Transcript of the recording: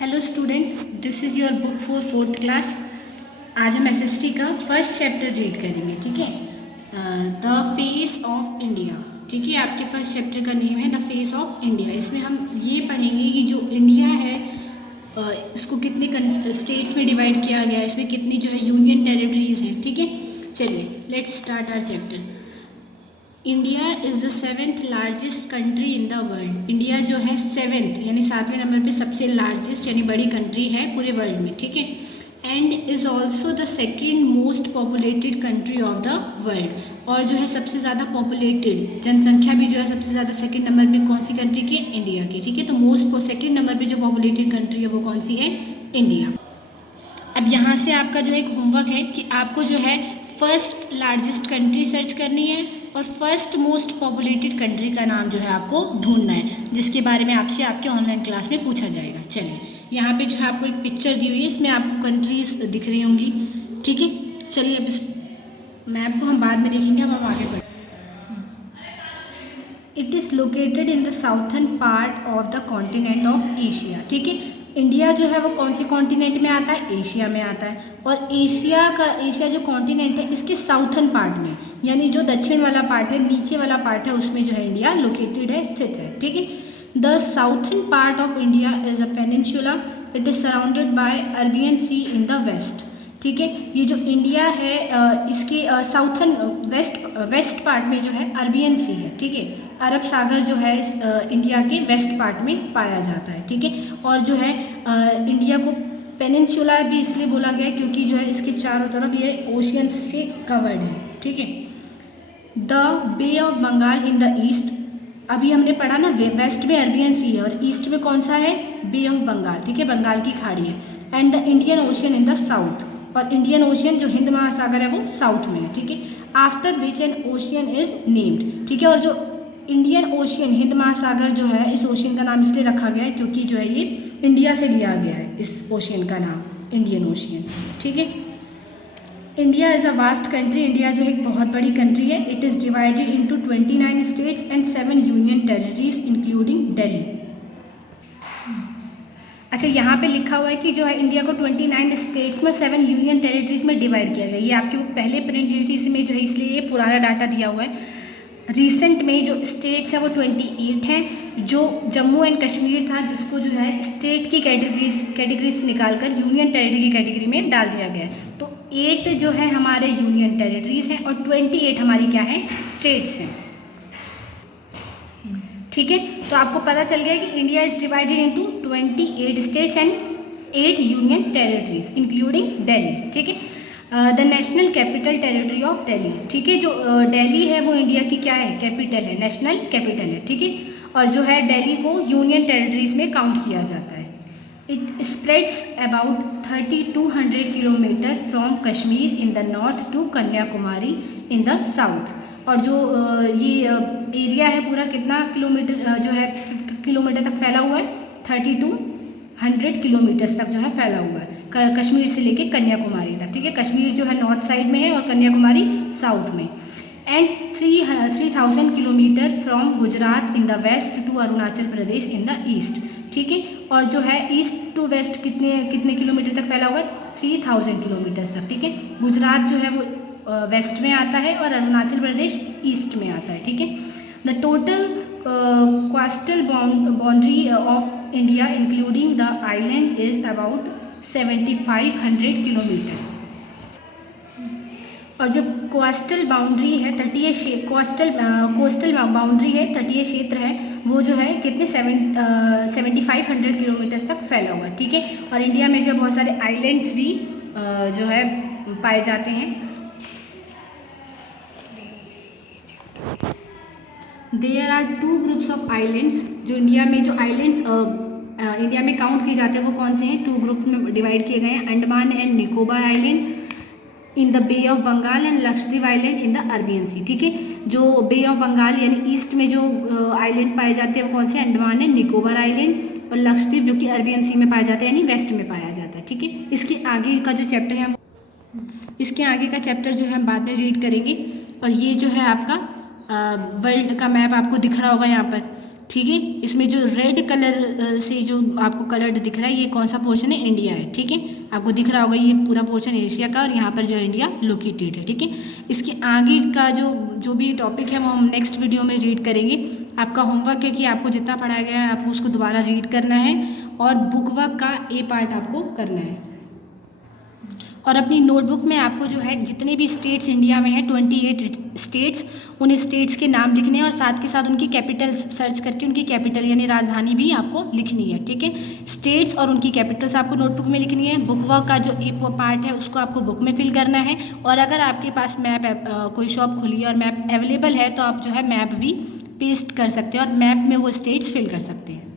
Hello student, this is your book for fourth class. आज हम SST का first chapter read करेंगे। ठीक है, द फेस ऑफ इंडिया। ठीक है, आपके फर्स्ट चैप्टर का नेम है द फेस ऑफ इंडिया। इसमें हम ये पढ़ेंगे कि जो इंडिया है इसको कितने स्टेट्स में डिवाइड किया गया है, इसमें कितनी जो है यूनियन टेरिटरीज हैं। ठीक है, चलिए let's start our chapter. India is the seventh largest country in the world. India जो है सेवेंथ यानी 7वें नंबर पे सबसे लार्जेस्ट यानी बड़ी कंट्री है पूरे वर्ल्ड में। ठीक है, and is also the second most populated country of the world. और जो है सबसे ज़्यादा पॉपुलेटेड जनसंख्या भी जो है सबसे ज़्यादा सेकेंड नंबर पे कौन सी कंट्री की? इंडिया की। ठीक है, तो मोस्ट सेकेंड नंबर पे जो पॉपुलेटेड कंट्री है वो कौन सी है? इंडिया। अब यहाँ से आपका जो एक होमवर्क है कि आपको जो है फर्स्ट लार्जेस्ट कंट्री सर्च करनी है और फर्स्ट मोस्ट पॉपुलेटेड कंट्री का नाम जो है आपको ढूंढना है, जिसके बारे में आपसे आपके ऑनलाइन क्लास में पूछा जाएगा। चलिए, यहाँ पे जो है आपको एक पिक्चर दी हुई है, इसमें आपको कंट्रीज दिख रही होंगी। ठीक है, चलिए अब इस मैप को हम बाद में देखेंगे, अब हम आगे बढ़ें। It is located in the southern part of the continent of Asia. ठीक है, इंडिया जो है वो कौन सी कॉन्टिनेंट में आता है? एशिया में आता है। और एशिया जो कॉन्टिनेंट है इसके साउथर्न पार्ट में यानी जो दक्षिण वाला पार्ट है, नीचे वाला पार्ट है, उसमें जो है इंडिया लोकेटेड है, स्थित है। ठीक है, the southern part of India is a peninsula. It is surrounded by Arabian sea in the west. ठीक है, ये जो इंडिया है इसके साउथर्न वेस्ट पार्ट में जो है अरबियन सी है। ठीक है, अरब सागर जो है इस इंडिया के वेस्ट पार्ट में पाया जाता है। ठीक है, और जो है इंडिया को पेनिनसुला भी इसलिए बोला गया है क्योंकि जो है इसके चारों तरफ ये ओशियन से कवर्ड है। ठीक है, the bay of Bengal in the east. अभी हमने पढ़ा ना, वेस्ट में अरबियन सी है और ईस्ट में कौन सा है? बे ऑफ बंगाल। ठीक है, बंगाल की खाड़ी है। And the Indian ocean in the south, और इंडियन ओशियन जो हिंद महासागर है वो साउथ में है। ठीक है, after which N ocean is named. ठीक है, और जो इंडियन ओशियन हिंद महासागर जो है इस ओशियन का नाम इसलिए रखा गया है क्योंकि जो है ये इंडिया से लिया गया है इस ओशियन का नाम, इंडियन ओशियन। ठीक है, India is a vast country. India जो है एक बहुत बड़ी कंट्री है। It is divided into 29 states and 7 union territories including Delhi. अच्छा, यहाँ पे लिखा हुआ है कि जो है इंडिया को 29 स्टेट्स में 7 यूनियन टेरिटरीज में डिवाइड किया गया। ये आपकी बुक पहले प्रिंट हुई थी, इसमें जो है इसलिए ये पुराना डाटा दिया हुआ है। रिसेंट में जो स्टेट्स है वो 28 हैं। जो जम्मू एंड कश्मीर था जिसको जो है स्टेट की कैटेगरी से निकालकर यूनियन टेरिटरी की कैटेगरी में डाल दिया गया है। तो 8 जो है हमारे यूनियन टेरिटरीज हैं और 28 हमारी क्या है? स्टेट्स हैं। ठीक है, तो आपको पता चल गया कि India is divided into 28 states and 8 union territories including Delhi. ठीक है, the national capital territory of Delhi. ठीक है, जो दिल्ली है वो इंडिया की क्या है? कैपिटल है, नेशनल कैपिटल है। ठीक है, और जो है दिल्ली को यूनियन टेरिटरीज में काउंट किया जाता है। It spreads about 3200 kilometre from Kashmir in the north to Kanyakumari in the south. और जो ये एरिया है पूरा कितना किलोमीटर जो है किलोमीटर तक फैला हुआ है? 3200 किलोमीटर्स तक जो है फैला हुआ है कश्मीर से लेके कन्याकुमारी तक। ठीक है, कश्मीर जो है नॉर्थ साइड में है और कन्याकुमारी साउथ में। And 3000 kilometre from Gujarat in the west to Arunachal Pradesh in the east. ठीक है, और जो है ईस्ट टू वेस्ट कितने किलोमीटर तक फैला हुआ है? 3000 किलोमीटर्स तक। ठीक है, गुजरात जो है वो वेस्ट में आता है और अरुणाचल प्रदेश ईस्ट में आता है। ठीक है, the total coastal boundary of India including the island is about 7500 kilometre. और जो कोस्टल बाउंड्री है कोस्टल बाउंड्री है, तटीय क्षेत्र है, वो जो है कितने 7500 किलोमीटर तक फैला हुआ है। ठीक है, और इंडिया में जो बहुत सारे आइलैंड्स भी जो है पाए जाते हैं। There are 2 groups of islands. जो इंडिया में जो आइलैंड्स इंडिया में काउंट किए जाते हैं वो कौन से हैं? 2 ग्रुप्स में डिवाइड किए गए हैं, Andaman and Nicobar island in the bay of Bengal and Lakshadweep island in the Arabian Sea. ठीक है, जो बे ऑफ बंगाल यानी ईस्ट में जो आइलैंड पाए जाते हैं वो कौन से? अंडमान एंड निकोबार आइलैंड, और लक्षद्वीप जो कि अरबियन सी में पाया जाता है यानी वेस्ट में पाया जाता है। ठीक है, इसके आगे का जो चैप्टर है इसके आगे का चैप्टर जो है हम बाद में रीड करेंगे। और ये जो है आपका वर्ल्ड का मैप आपको दिख रहा होगा यहाँ पर। ठीक है। इसमें जो रेड कलर से जो आपको कलर दिख रहा है ये कौन सा पोर्शन है, इंडिया है, ठीक है। आपको दिख रहा होगा ये पूरा पोर्शन एशिया का और यहाँ पर जो इंडिया लोकेटेड है, ठीक है। इसके आगे का जो भी टॉपिक है वो हम नेक्स्ट वीडियो में रीड करेंगे। आपका होमवर्क है कि आपको जितना पढ़ाया गया है आपको उसको दोबारा रीड करना है और बुक वर्क का ए पार्ट आपको करना है। और अपनी नोटबुक में आपको जो है जितने भी स्टेट्स इंडिया में है 28 स्टेट्स, उन स्टेट्स के नाम लिखने हैं और साथ के साथ उनकी कैपिटल सर्च करके उनकी कैपिटल यानी राजधानी भी आपको लिखनी है, ठीक है। स्टेट्स और उनकी कैपिटल्स आपको नोटबुक में लिखनी है। बुक वर्क का जो ए पार्ट है उसको आपको बुक में फिल करना है। और अगर आपके पास मैप कोई शॉप खुली है और मैप अवेलेबल है तो आप जो है मैप भी पेस्ट कर सकते हैं और मैप में वो स्टेट्स फिल कर सकते हैं।